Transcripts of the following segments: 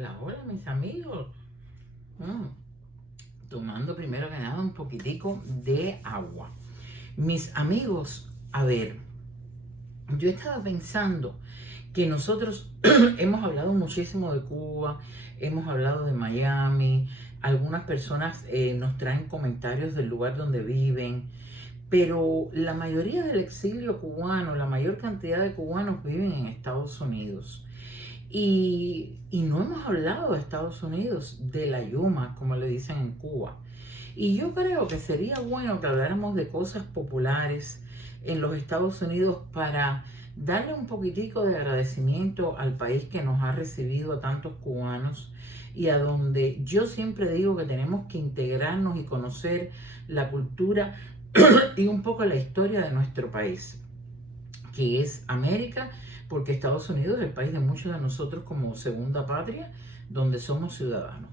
Hola, hola mis amigos. Tomando primero que nada un poquitico de agua. Mis amigos, a ver, yo estaba pensando que nosotros hemos hablado muchísimo de Cuba, hemos hablado de Miami, algunas personas nos traen comentarios del lugar donde viven, pero la mayoría del exilio cubano, la mayor cantidad de cubanos viven en Estados Unidos. Y no hemos hablado de Estados Unidos, de la Yuma, como le dicen en Cuba. Y yo creo que sería bueno que habláramos de cosas populares en los Estados Unidos para darle un poquitico de agradecimiento al país que nos ha recibido a tantos cubanos y a donde yo siempre digo que tenemos que integrarnos y conocer la cultura y un poco la historia de nuestro país, que es América, porque Estados Unidos es el país de muchos de nosotros como segunda patria, donde somos ciudadanos.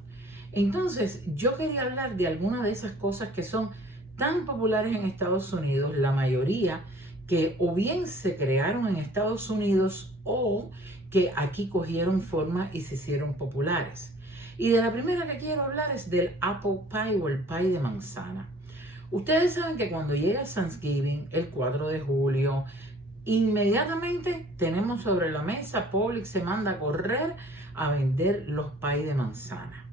Entonces, yo quería hablar de algunas de esas cosas que son tan populares en Estados Unidos, la mayoría que o bien se crearon en Estados Unidos o que aquí cogieron forma y se hicieron populares. Y de la primera que quiero hablar es del apple pie o el pie de manzana. Ustedes saben que cuando llega Thanksgiving, el 4 de julio, inmediatamente tenemos sobre la mesa, Publix se manda a correr a vender los pies de manzana.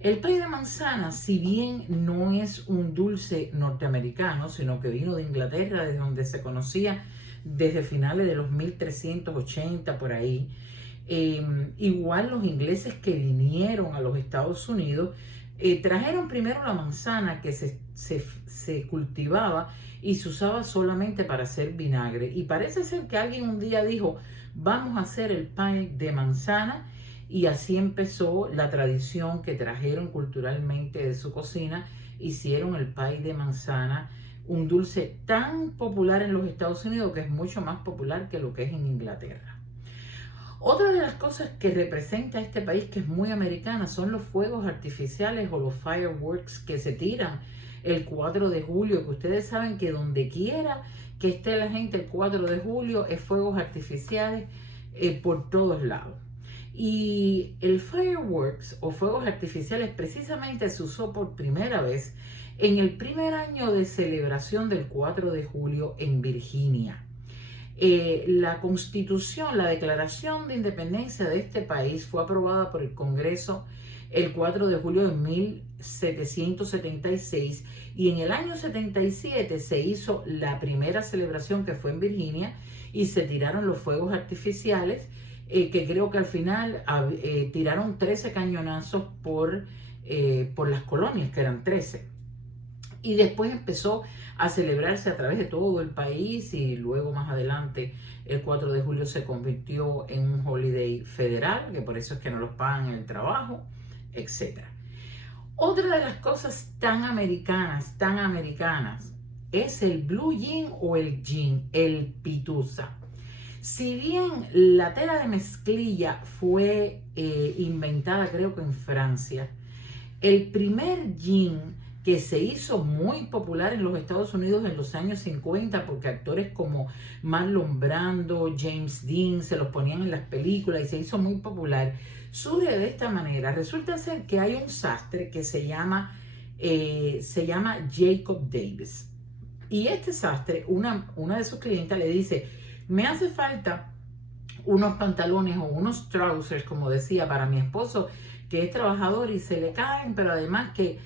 El pie de manzana, si bien no es un dulce norteamericano, sino que vino de Inglaterra, desde donde se conocía desde finales de los 1380 por ahí, igual los ingleses que vinieron a los Estados Unidos trajeron primero la manzana que se cultivaba y se usaba solamente para hacer vinagre. Y parece ser que alguien un día dijo, vamos a hacer el pie de manzana, y así empezó la tradición que trajeron culturalmente de su cocina. Hicieron el pie de manzana, un dulce tan popular en los Estados Unidos que es mucho más popular que lo que es en Inglaterra. Otra de las cosas que representa este país, que es muy americana, son los fuegos artificiales o los fireworks que se tiran el 4 de julio, que ustedes saben que donde quiera que esté la gente el 4 de julio es fuegos artificiales por todos lados. Y el fireworks o fuegos artificiales precisamente se usó por primera vez en el primer año de celebración del 4 de julio en Virginia. La Constitución, la Declaración de Independencia de este país fue aprobada por el Congreso el 4 de julio de 1776 y en el año 77 se hizo la primera celebración, que fue en Virginia, y se tiraron los fuegos artificiales, que creo que al final tiraron 13 cañonazos por las colonias, que eran 13. Y después empezó a celebrarse a través de todo el país y luego más adelante el 4 de julio se convirtió en un holiday federal, que por eso es que no los pagan en el trabajo, etc. Otra de las cosas tan americanas, es el blue jean o el jean, el pitusa. Si bien la tela de mezclilla fue inventada creo que en Francia, el primer jean que se hizo muy popular en los Estados Unidos en los años 50, porque actores como Marlon Brando, James Dean se los ponían en las películas y se hizo muy popular, surge de esta manera. Resulta ser que hay un sastre que se llama Jacob Davis. Y este sastre, una de sus clientas le dice, me hace falta unos pantalones o unos trousers, como decía, para mi esposo, que es trabajador y se le caen, pero además que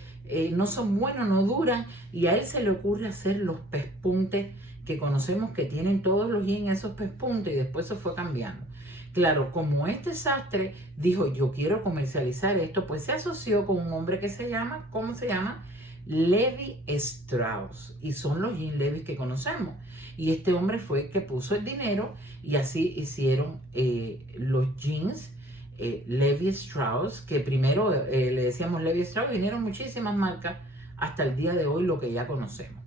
no son buenos, no duran, y a él se le ocurre hacer los pespuntes que conocemos que tienen todos los jeans, esos pespuntes, y después se fue cambiando. Claro, como este sastre dijo, yo quiero comercializar esto, pues se asoció con un hombre que se llama, ¿cómo se llama? Levi Strauss, y son los jeans Levi que conocemos. Y este hombre fue el que puso el dinero y así hicieron los jeans Levi Strauss, que primero le decíamos Levi Strauss, vinieron muchísimas marcas hasta el día de hoy, lo que ya conocemos.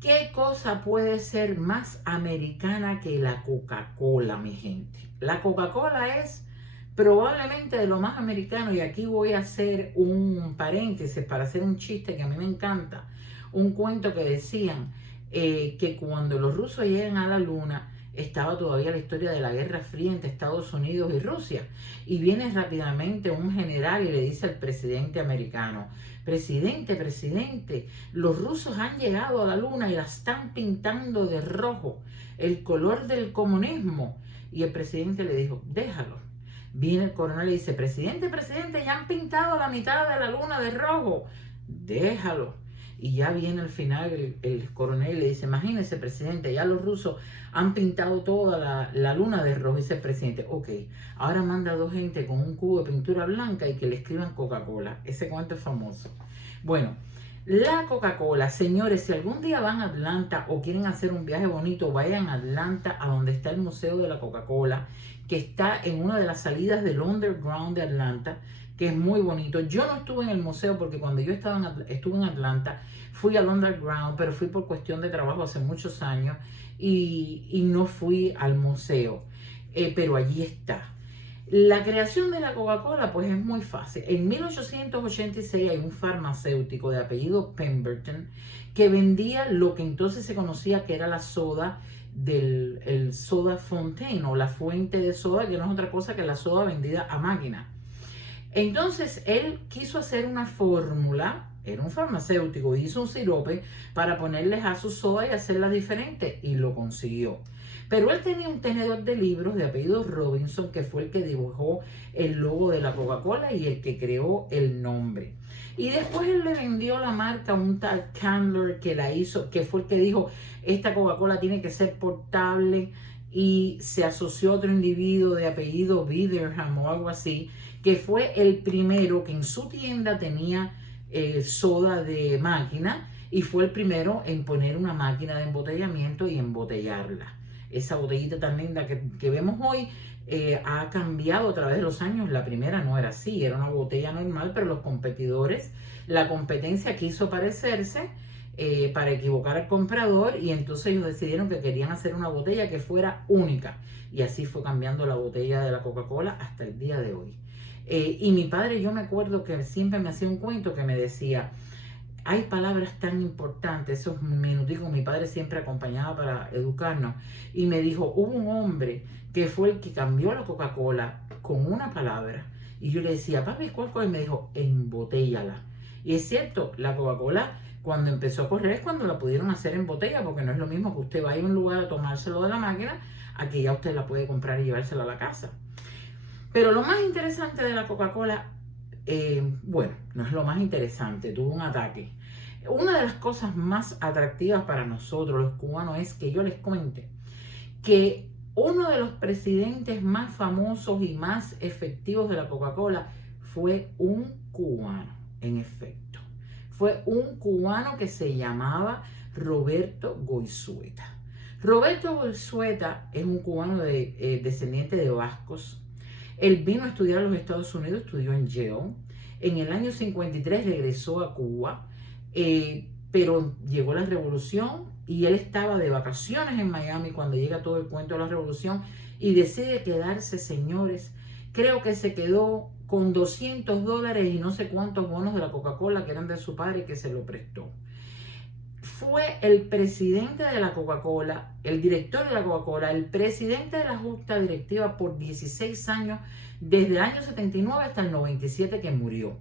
¿Qué cosa puede ser más americana que la Coca-Cola, mi gente? La Coca-Cola es probablemente de lo más americano, y aquí voy a hacer un paréntesis para hacer un chiste que a mí me encanta. Un cuento que decían que cuando los rusos llegan a la luna, estaba todavía la historia de la Guerra Fría entre Estados Unidos y Rusia. Y viene rápidamente un general y le dice al presidente americano: presidente, los rusos han llegado a la luna y la están pintando de rojo, el color del comunismo. Y el presidente le dijo: déjalo. Viene el coronel y dice: presidente, ya han pintado la mitad de la luna de rojo, déjalo. Y ya viene al final el coronel y le dice: imagínese, presidente, ya los rusos han pintado toda la luna de rojo. Y dice el presidente: ok, ahora manda a 2 gente con un cubo de pintura blanca y que le escriban Coca-Cola. Ese cuento es famoso. Bueno, la Coca-Cola, señores, si algún día van a Atlanta o quieren hacer un viaje bonito, vayan a Atlanta, a donde está el Museo de la Coca-Cola, que está en una de las salidas del Underground de Atlanta, que es muy bonito. Yo no estuve en el museo porque cuando yo estuve en Atlanta, fui al Underground, pero fui por cuestión de trabajo hace muchos años y no fui al museo, pero allí está. La creación de la Coca-Cola pues es muy fácil. En 1886 hay un farmacéutico de apellido Pemberton que vendía lo que entonces se conocía que era la soda el soda fontaine, o la fuente de soda, que no es otra cosa que la soda vendida a máquina. Entonces él quiso hacer una fórmula, era un farmacéutico, hizo un sirope para ponerles a su soda y hacerla diferente, y lo consiguió. Pero él tenía un tenedor de libros de apellido Robinson, que fue el que dibujó el logo de la Coca-Cola y el que creó el nombre. Y después él le vendió la marca a un tal Candler que la hizo, que fue el que dijo: esta Coca-Cola tiene que ser portable, y se asoció a otro individuo de apellido Biderham o algo así, que fue el primero que en su tienda tenía soda de máquina, y fue el primero en poner una máquina de embotellamiento y embotellarla. Esa botellita tan linda que vemos hoy ha cambiado a través de los años. La primera no era así, era una botella normal, pero los competidores, la competencia quiso parecerse para equivocar al comprador, y entonces ellos decidieron que querían hacer una botella que fuera única, y así fue cambiando la botella de la Coca-Cola hasta el día de hoy. Y mi padre, yo me acuerdo que siempre me hacía un cuento que me decía: hay palabras tan importantes, esos minuticos, mi padre siempre acompañaba para educarnos, y me dijo: hubo un hombre que fue el que cambió la Coca-Cola con una palabra. Y yo le decía: papi, ¿cuál cosa? Y me dijo: embotéllala. Y es cierto, la Coca-Cola cuando empezó a correr es cuando la pudieron hacer en botella, porque no es lo mismo que usted vaya a un lugar a tomárselo de la máquina a que ya usted la puede comprar y llevársela a la casa. Pero lo más interesante de la Coca-Cola, bueno, no es lo más interesante, tuvo un ataque. Una de las cosas más atractivas para nosotros los cubanos es que yo les cuente que uno de los presidentes más famosos y más efectivos de la Coca-Cola fue un cubano, en efecto. Fue un cubano que se llamaba Roberto Goizueta. Roberto Goizueta es un cubano descendiente de vascos. Él vino a estudiar a los Estados Unidos, estudió en Yale. En el año 53 regresó a Cuba, pero llegó la revolución y él estaba de vacaciones en Miami cuando llega todo el cuento de la revolución y decide quedarse, señores. Creo que se quedó con $200 y no sé cuántos bonos de la Coca-Cola que eran de su padre, que se lo prestó. Fue el presidente de la Coca-Cola, el director de la Coca-Cola, el presidente de la junta directiva por 16 años, desde el año 79 hasta el 97 que murió.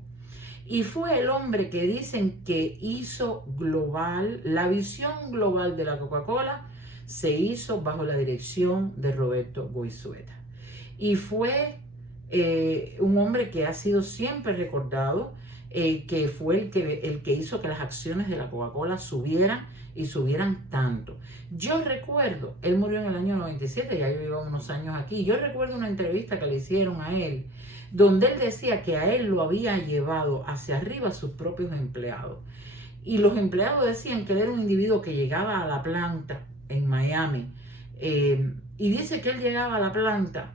Y fue el hombre que dicen que hizo global, la visión global de la Coca-Cola se hizo bajo la dirección de Roberto Goizueta. Y fue un hombre que ha sido siempre recordado, que fue el que hizo que las acciones de la Coca-Cola subieran y subieran tanto. Yo recuerdo, él murió en el año 97, ya yo llevo unos años aquí, yo recuerdo una entrevista que le hicieron a él, donde él decía que a él lo había llevado hacia arriba sus propios empleados. Y los empleados decían que él era un individuo que llegaba a la planta en Miami, y dice que él llegaba a la planta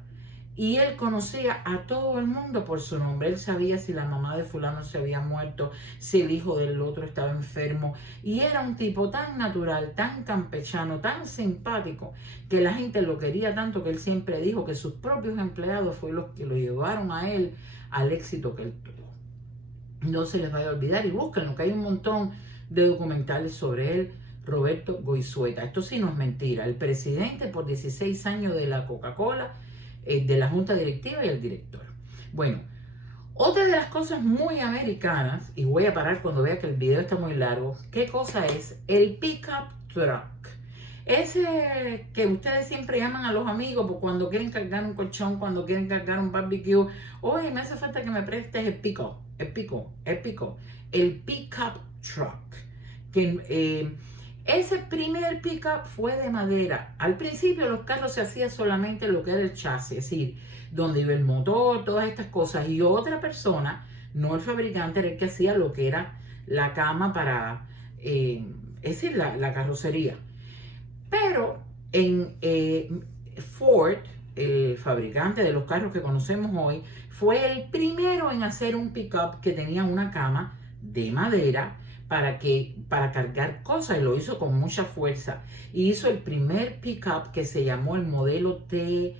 y él conocía a todo el mundo por su nombre. Él sabía si la mamá de fulano se había muerto, si el hijo del otro estaba enfermo. Y era un tipo tan natural, tan campechano, tan simpático, que la gente lo quería tanto que él siempre dijo que sus propios empleados fueron los que lo llevaron a él al éxito que él tuvo. No se les vaya a olvidar y búsquenlo, que hay un montón de documentales sobre él. Roberto Goizueta. Esto sí no es mentira. El presidente por 16 años de la Coca-Cola, de la junta directiva y el director. Bueno, otra de las cosas muy americanas, y voy a parar cuando vea que el video está muy largo, ¿qué cosa es? El pickup truck. Ese que ustedes siempre llaman a los amigos por cuando quieren cargar un colchón, cuando quieren cargar un barbecue. Oye, me hace falta que me prestes el pickup truck. Que, ese primer pickup fue de madera. Al principio los carros se hacían solamente lo que era el chasis, es decir, donde iba el motor, todas estas cosas. Y otra persona, no el fabricante, era el que hacía lo que era la cama para, es decir, la carrocería. Pero en Ford, el fabricante de los carros que conocemos hoy, fue el primero en hacer un pickup que tenía una cama de madera para cargar cosas, y lo hizo con mucha fuerza. Y hizo el primer pickup que se llamó el modelo T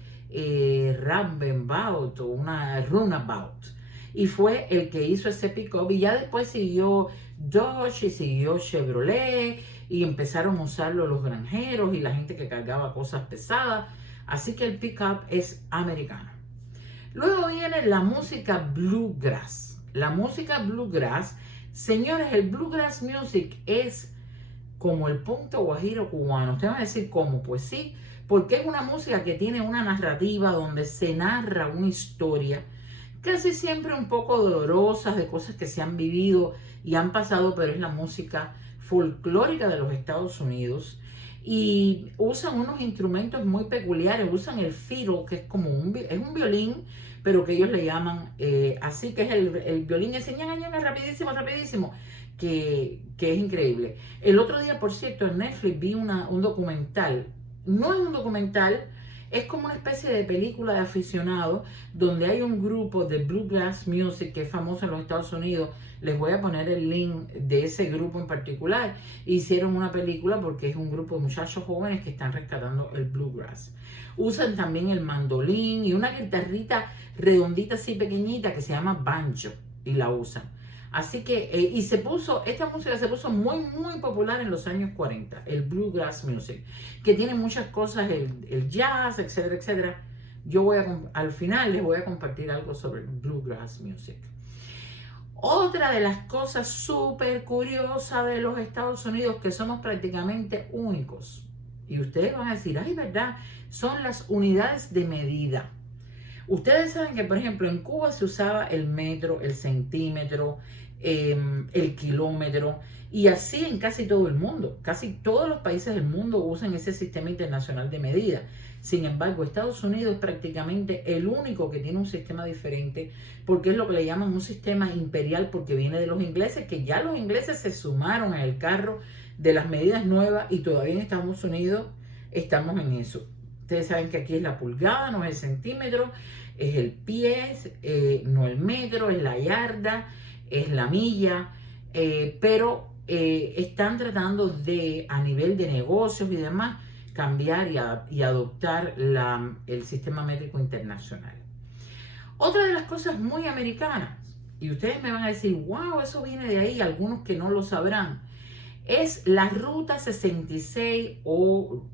Runabout o una Runabout. Y fue el que hizo ese pickup, y ya después siguió Dodge y siguió Chevrolet, y empezaron a usarlo los granjeros y la gente que cargaba cosas pesadas. Así que el pickup es americano. Luego viene la música bluegrass. La música bluegrass, señores, el bluegrass music es como el punto guajiro cubano. Ustedes van a decir, ¿cómo? Pues sí, porque es una música que tiene una narrativa donde se narra una historia, casi siempre un poco dolorosa, de cosas que se han vivido y han pasado, pero es la música folclórica de los Estados Unidos. Y usan unos instrumentos muy peculiares, usan el fiddle, que es como un violín, pero que ellos le llaman así, que es el violín ese rapidísimo, que es increíble. El otro día, por cierto, en Netflix vi un documental. No es un documental, es como una especie de película de aficionados, donde hay un grupo de bluegrass music que es famoso en los Estados Unidos. Les voy a poner el link de ese grupo en particular. Hicieron una película porque es un grupo de muchachos jóvenes que están rescatando el bluegrass. Usan también el mandolín y una guitarrita redondita así pequeñita que se llama banjo, y la usan. Así que, esta música se puso muy popular en los años 40, el bluegrass music, que tiene muchas cosas, el jazz, etcétera, etcétera. Al final les voy a compartir algo sobre el bluegrass music. Otra de las cosas súper curiosas de los Estados Unidos, que somos prácticamente únicos, y ustedes van a decir, ay, ¿verdad? Son las unidades de medida. Ustedes saben que, por ejemplo, en Cuba se usaba el metro, el centímetro, el kilómetro, y así en casi todo el mundo. Casi todos los países del mundo usan ese sistema internacional de medida. Sin embargo, Estados Unidos es prácticamente el único que tiene un sistema diferente, porque es lo que le llaman un sistema imperial, porque viene de los ingleses, que ya los ingleses se sumaron al carro de las medidas nuevas, y todavía en Estados Unidos estamos en eso. Ustedes saben que aquí es la pulgada, no es el centímetro, es el pie, no el metro, es la yarda, es la milla, pero están tratando de, a nivel de negocios y demás, cambiar y adoptar el sistema métrico internacional. Otra de las cosas muy americanas, y ustedes me van a decir, wow, eso viene de ahí, algunos que no lo sabrán, es la Ruta 66 o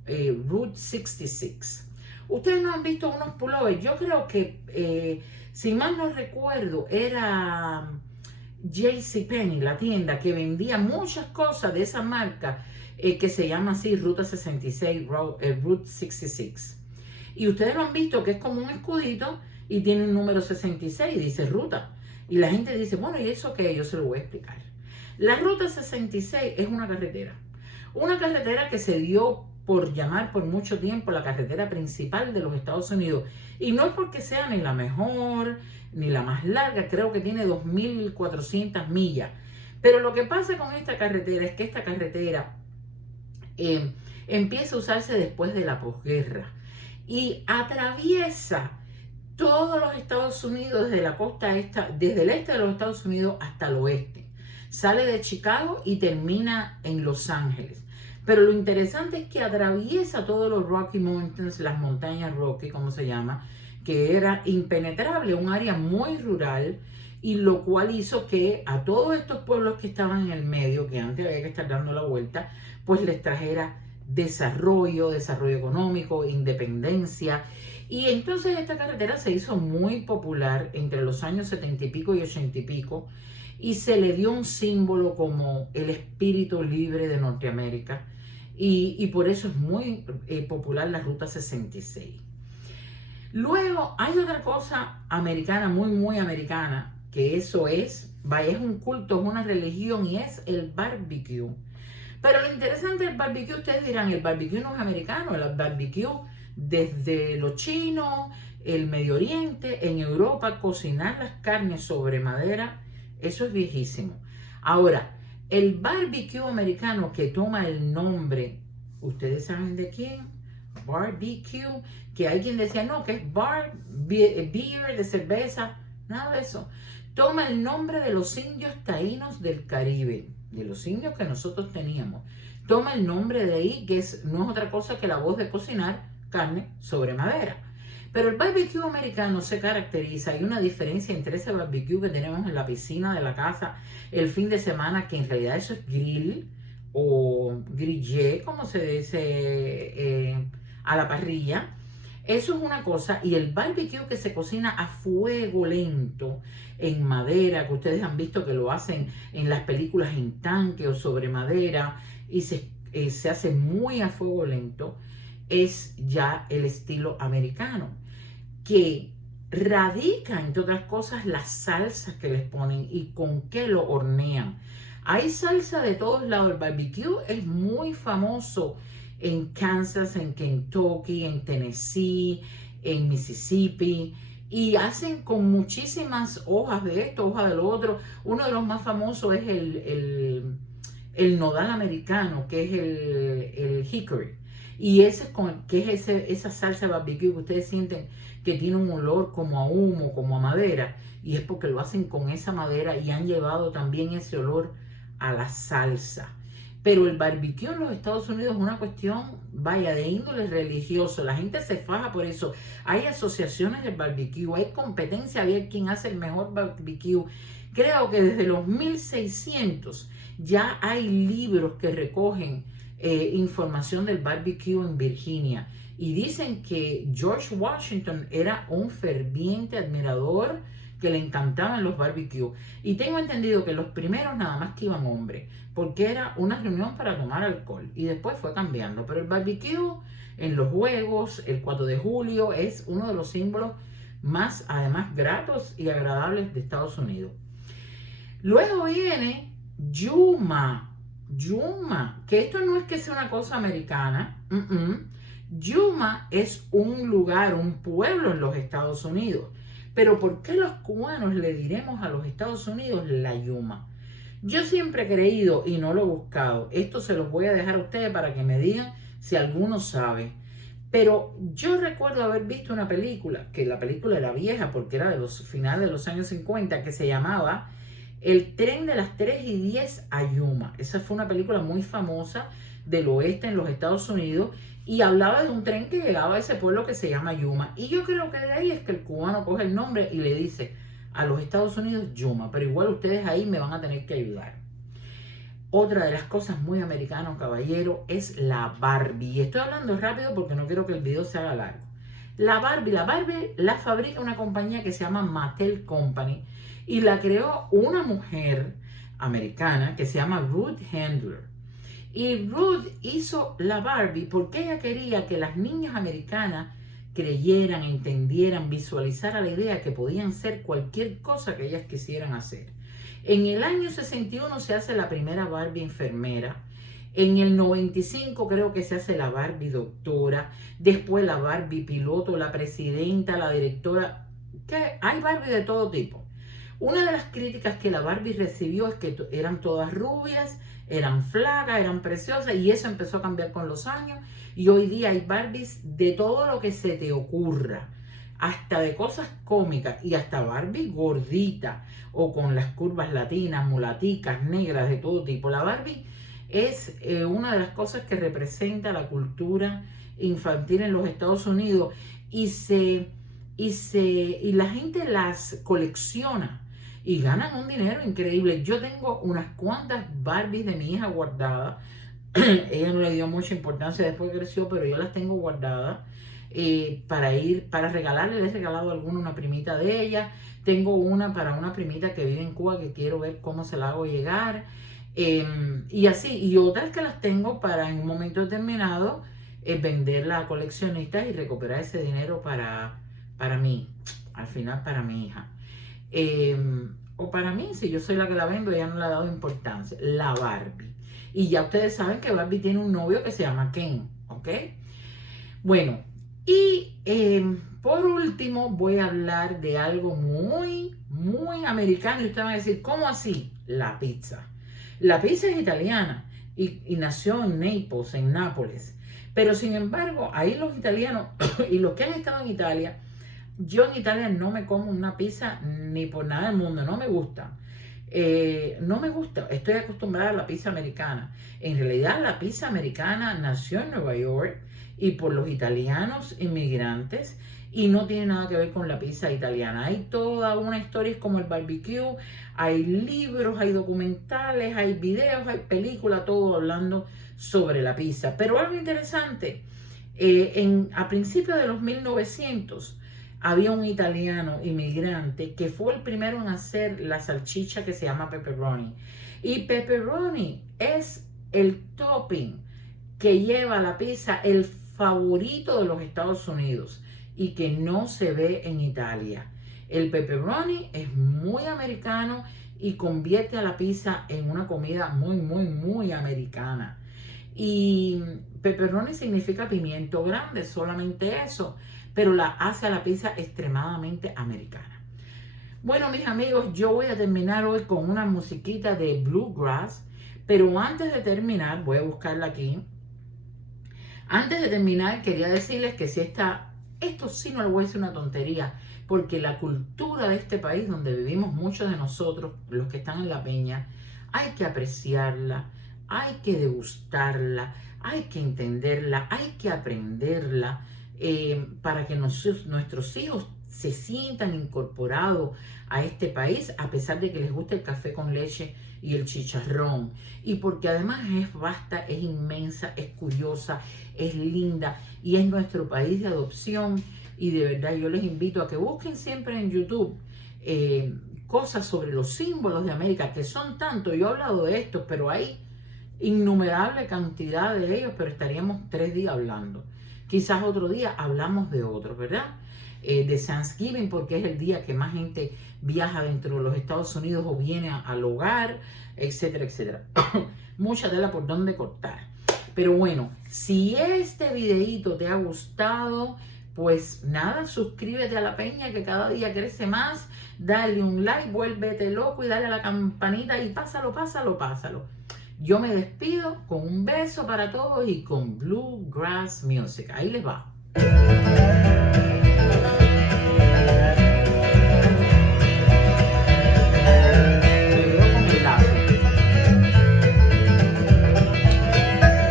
Route 66. Ustedes no han visto unos pullovers. Yo creo que, si mal no recuerdo, era JCPenney, la tienda que vendía muchas cosas de esa marca, que se llama así, Ruta 66, Route 66. Y ustedes lo han visto, que es como un escudito y tiene un número 66, dice ruta. Y la gente dice, bueno, ¿y eso qué? Yo se lo voy a explicar. La Ruta 66 es una carretera que se dio por llamar por mucho tiempo la carretera principal de los Estados Unidos. Y no es porque sea ni la mejor, ni la más larga, creo que tiene 2.400 millas. Pero lo que pasa con esta carretera es que esta carretera empieza a usarse después de la posguerra y atraviesa todos los Estados Unidos desde la costa desde el este de los Estados Unidos hasta el oeste. Sale de Chicago y termina en Los Ángeles. Pero lo interesante es que atraviesa todos los Rocky Mountains, las montañas Rocky, como se llama, que era impenetrable, un área muy rural, y lo cual hizo que a todos estos pueblos que estaban en el medio, que antes había que estar dando la vuelta, pues les trajera desarrollo económico, independencia. Y entonces esta carretera se hizo muy popular entre los años 70 y pico y 80 y pico, y se le dio un símbolo como el espíritu libre de Norteamérica, y por eso es muy popular la Ruta 66. Luego hay otra cosa americana, muy americana, que eso es, vaya, es un culto, es una religión, y es el barbecue. Pero lo interesante del barbecue, ustedes dirán, el barbecue no es americano, el barbecue desde los chinos, el Medio Oriente, en Europa, cocinar las carnes sobre madera, eso es viejísimo. Ahora, el barbecue americano que toma el nombre, ¿ustedes saben de quién? Barbecue, que hay quien decía, no, que es beer de cerveza, nada de eso. Toma el nombre de los indios taínos del Caribe, de los indios que nosotros teníamos. Toma el nombre de ahí, que no es otra cosa que la voz de cocinar carne sobre madera. Pero el barbecue americano se caracteriza, hay una diferencia entre ese barbecue que tenemos en la piscina de la casa el fin de semana, que en realidad eso es grill o grillé, como se dice, a la parrilla. Eso es una cosa, y el barbecue que se cocina a fuego lento, en madera, que ustedes han visto que lo hacen en las películas en tanque o sobre madera, y se hace muy a fuego lento, es ya el estilo americano, que radica, entre otras cosas, las salsas que les ponen y con qué lo hornean. Hay salsa de todos lados. El barbecue es muy famoso en Kansas, en Kentucky, en Tennessee, en Mississippi, y hacen con muchísimas hojas de esto, hojas de lo otro. Uno de los más famosos es el nodal americano, que es el hickory. Y ese es esa salsa de barbecue que ustedes sienten que tiene un olor como a humo, como a madera, y es porque lo hacen con esa madera y han llevado también ese olor a la salsa. Pero el barbecue en los Estados Unidos es una cuestión, vaya, de índole religioso. La gente se faja por eso. Hay asociaciones de barbecue, hay competencia a ver quién hace el mejor barbecue. Creo que desde los 1600 ya hay libros que recogen información del barbecue en Virginia. Y dicen que George Washington era un ferviente admirador, que le encantaban los barbecues. Y tengo entendido que los primeros nada más que iban hombres, porque era una reunión para tomar alcohol. Y después fue cambiando. Pero el barbecue en los juegos, el 4 de julio, es uno de los símbolos más, además, gratos y agradables de Estados Unidos. Luego viene Yuma. Yuma, que esto no es que sea una cosa americana. Yuma es un lugar, un pueblo en los Estados Unidos. Pero ¿por qué los cubanos le diremos a los Estados Unidos la Yuma? Yo siempre he creído, y no lo he buscado, esto se los voy a dejar a ustedes para que me digan si alguno sabe. Pero yo recuerdo haber visto una película, que la película era vieja porque era de los finales de los años 50, que se llamaba El tren de las 3:10 a Yuma. Esa fue una película muy famosa del oeste en los Estados Unidos, y hablaba de un tren que llegaba a ese pueblo que se llama Yuma. Y yo creo que de ahí es que el cubano coge el nombre y le dice a los Estados Unidos Yuma. Pero igual ustedes ahí me van a tener que ayudar. Otra de las cosas muy americanas, caballero, es la Barbie. Y estoy hablando rápido porque no quiero que el video se haga largo. La Barbie la fabrica una compañía que se llama Mattel Company, y la creó una mujer americana que se llama Ruth Handler. Y Ruth hizo la Barbie porque ella quería que las niñas americanas creyeran, entendieran, visualizaran la idea que podían ser cualquier cosa que ellas quisieran hacer. En el año 61 se hace la primera Barbie enfermera. En el 95 creo que se hace la Barbie doctora. Después la Barbie piloto, la presidenta, la directora. Que hay Barbie de todo tipo. Una de las críticas que la Barbie recibió es que eran todas rubias, eran flacas, eran preciosas, y eso empezó a cambiar con los años, y hoy día hay Barbies de todo lo que se te ocurra, hasta de cosas cómicas, y hasta Barbie gordita o con las curvas latinas, mulaticas, negras, de todo tipo. La Barbie es una de las cosas que representa la cultura infantil en los Estados Unidos, y se y la gente las colecciona y ganan un dinero increíble. Yo tengo unas cuantas Barbies de mi hija guardadas. Ella no le dio mucha importancia después que creció, pero yo las tengo guardadas para regalarle. Le he regalado alguna a una primita de ella. Tengo una para una primita que vive en Cuba que quiero ver cómo se la hago llegar. Y así, y otras que las tengo para en un momento determinado venderla a coleccionistas y recuperar ese dinero para mí, al final para mi hija. O para mí, si yo soy la que la vendo, ella no le ha dado importancia. La Barbie. Y ya ustedes saben que Barbie tiene un novio que se llama Ken, ¿ok? Bueno, y por último voy a hablar de algo muy, muy americano. Y ustedes van a decir, ¿cómo así? La pizza. La pizza es italiana y nació en Naples, en Nápoles. Pero sin embargo, ahí los italianos y los que han estado en Italia, yo en Italia no me como una pizza ni por nada del mundo, no me gusta. No me gusta, estoy acostumbrada a la pizza americana. En realidad la pizza americana nació en Nueva York y por los italianos inmigrantes y no tiene nada que ver con la pizza italiana. Hay toda una historia, es como el barbecue, hay libros, hay documentales, hay videos, hay películas, todo hablando sobre la pizza. Pero algo interesante, a principios de los 1900 había un italiano inmigrante que fue el primero en hacer la salchicha que se llama pepperoni. Y pepperoni es el topping que lleva la pizza, el favorito de los Estados Unidos y que no se ve en Italia. El pepperoni es muy americano y convierte a la pizza en una comida muy, muy, muy americana. Y pepperoni significa pimiento grande, solamente eso, pero la hace a la pizza extremadamente americana. Bueno, mis amigos, yo voy a terminar hoy con una musiquita de bluegrass, pero antes de terminar, voy a buscarla aquí. Antes de terminar, quería decirles que si esto sí no le voy a decir una tontería, porque la cultura de este país, donde vivimos muchos de nosotros, los que están en la peña, hay que apreciarla, hay que degustarla, hay que entenderla, hay que aprenderla, para que nuestros hijos se sientan incorporados a este país, a pesar de que les guste el café con leche y el chicharrón. Y porque además es vasta, es inmensa, es curiosa, es linda y es nuestro país de adopción. Y de verdad yo les invito a que busquen siempre en YouTube cosas sobre los símbolos de América, que son tantos. Yo he hablado de estos, pero hay innumerable cantidad de ellos, pero estaríamos 3 días hablando. Quizás otro día hablamos de otros, ¿verdad? De Thanksgiving, porque es el día que más gente viaja dentro de los Estados Unidos o viene al hogar, etcétera, etcétera. Mucha tela por donde cortar. Pero bueno, si este videito te ha gustado, pues nada, suscríbete a la peña que cada día crece más. Dale un like, vuélvete loco y dale a la campanita y pásalo, pásalo, pásalo. Yo me despido con un beso para todos y con Bluegrass Music. Ahí les va.